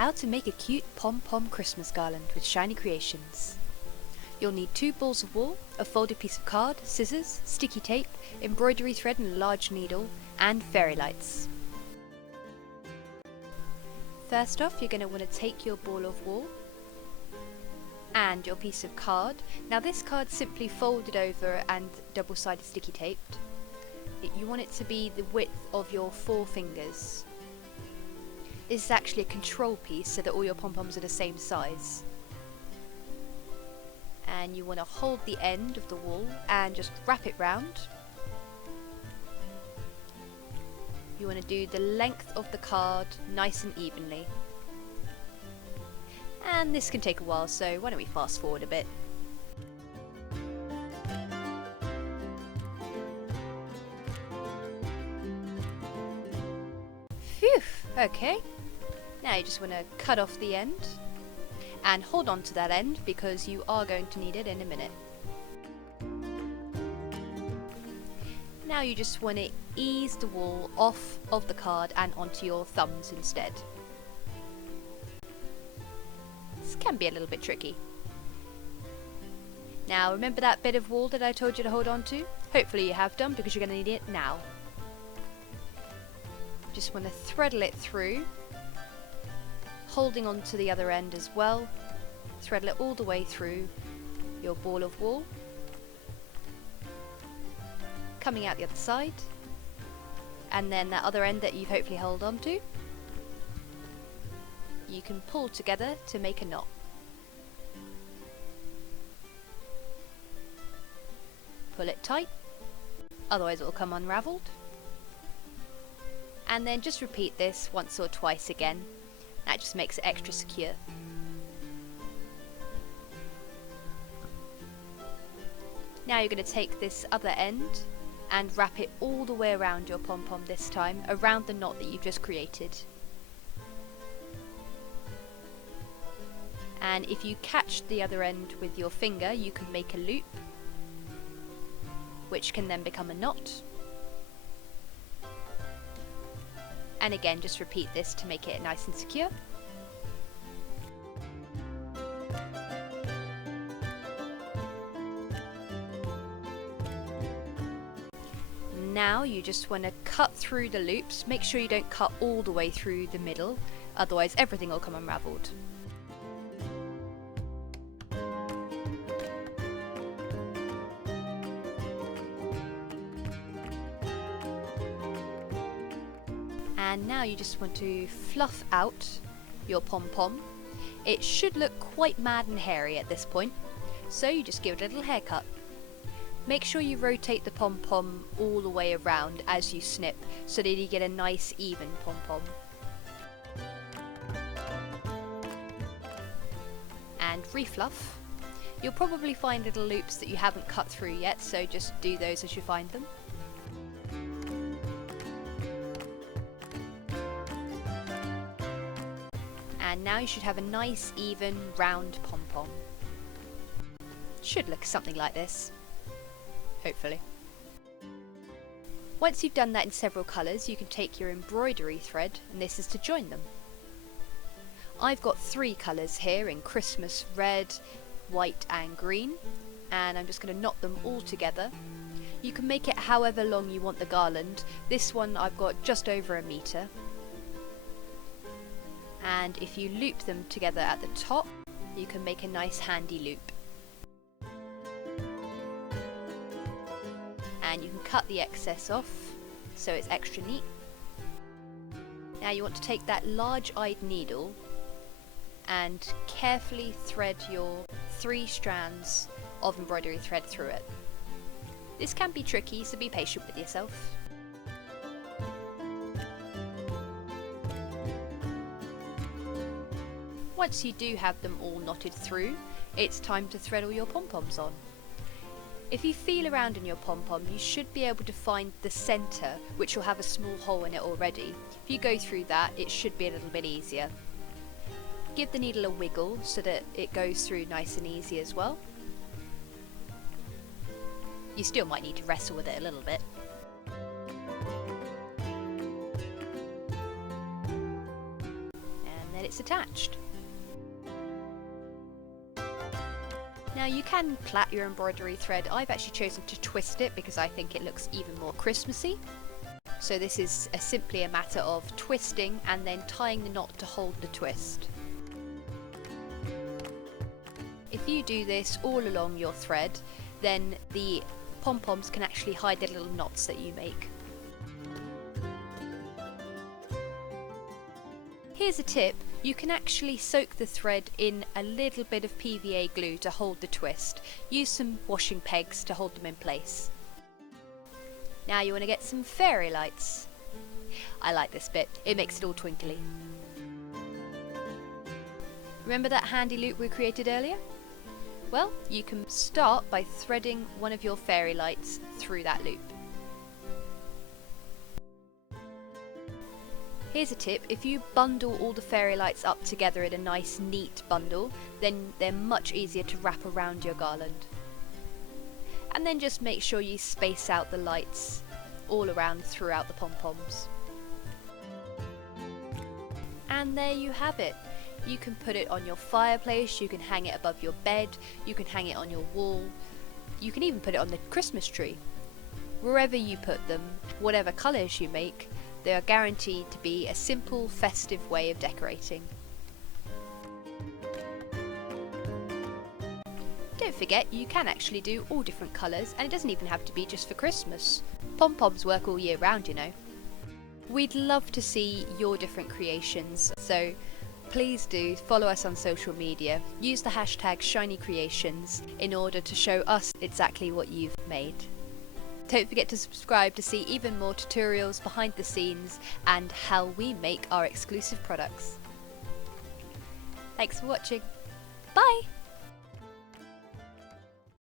How to make a cute pom-pom Christmas garland with shiny creations. You'll need 2 balls of wool, a folded piece of card, scissors, sticky tape, embroidery thread and a large needle, and fairy lights. First off, you're going to want to take your ball of wool and your piece of card. Now this card's simply folded over and double-sided sticky taped. You want it to be the width of your 4 fingers. This is actually a control piece so that all your pom-poms are the same size. And you want to hold the end of the wool and just wrap it round. You want to do the length of the card nice and evenly. And this can take a while, so why don't we fast forward a bit. Phew, okay. Now you just want to cut off the end and hold on to that end because you are going to need it in a minute. Now you just want to ease the wool off of the card and onto your thumbs instead. This can be a little bit tricky. Now remember that bit of wool that I told you to hold on to? Hopefully you have done because you're going to need it now. Just want to threadle it through, holding on to the other end as well. Threadle it all the way through your ball of wool, coming out the other side, and then that other end that you've hopefully held on to, you can pull together to make a knot. Pull it tight, otherwise it will come unravelled. And then just repeat this once or twice again. That just makes it extra secure. Now you're going to take this other end and wrap it all the way around your pom-pom this time, around the knot that you've just created. And if you catch the other end with your finger, you can make a loop, which can then become a knot. And again, just repeat this to make it nice and secure. Now you just want to cut through the loops. Make sure you don't cut all the way through the middle, otherwise everything will come unravelled. And now you just want to fluff out your pom-pom. It should look quite mad and hairy at this point, so you just give it a little haircut. Make sure you rotate the pom-pom all the way around as you snip so that you get a nice even pom-pom. And refluff. You'll probably find little loops that you haven't cut through yet, so just do those as you find them. And now you should have a nice, even, round pom-pom. Should look something like this. Hopefully. Once you've done that in several colours, you can take your embroidery thread, and this is to join them. I've got 3 colours here in Christmas red, white and green, and I'm just going to knot them all together. You can make it however long you want the garland. This one I've got just over a metre. And if you loop them together at the top, you can make a nice handy loop. And you can cut the excess off so it's extra neat. Now you want to take that large-eyed needle and carefully thread your 3 strands of embroidery thread through it. This can be tricky, so be patient with yourself. Once you do have them all knotted through, it's time to thread all your pom-poms on. If you feel around in your pom-pom, you should be able to find the centre, which will have a small hole in it already. If you go through that, it should be a little bit easier. Give the needle a wiggle so that it goes through nice and easy as well. You still might need to wrestle with it a little bit. then it's attached. Now you can plait your embroidery thread. I've actually chosen to twist it because I think it looks even more Christmassy. So this is simply a matter of twisting and then tying the knot to hold the twist. If you do this all along your thread, then the pom-poms can actually hide the little knots that you make. Here's a tip, you can actually soak the thread in a little bit of PVA glue to hold the twist. Use some washing pegs to hold them in place. Now you want to get some fairy lights. I like this bit, it makes it all twinkly. Remember that handy loop we created earlier? Well, you can start by threading one of your fairy lights through that loop. Here's a tip, if you bundle all the fairy lights up together in a nice neat bundle, then they're much easier to wrap around your garland. And then just make sure you space out the lights all around throughout the pom-poms. And there you have it. You can put it on your fireplace, you can hang it above your bed, you can hang it on your wall, you can even put it on the Christmas tree. Wherever you put them, whatever colours you make, they are guaranteed to be a simple, festive way of decorating. Don't forget, you can actually do all different colours, and it doesn't even have to be just for Christmas. Pom-poms work all year round, you know. We'd love to see your different creations, so please do follow us on social media. Use the hashtag ShinyCreations in order to show us exactly what you've made. Don't forget to subscribe to see even more tutorials behind the scenes and how we make our exclusive products. Thanks for watching. Bye!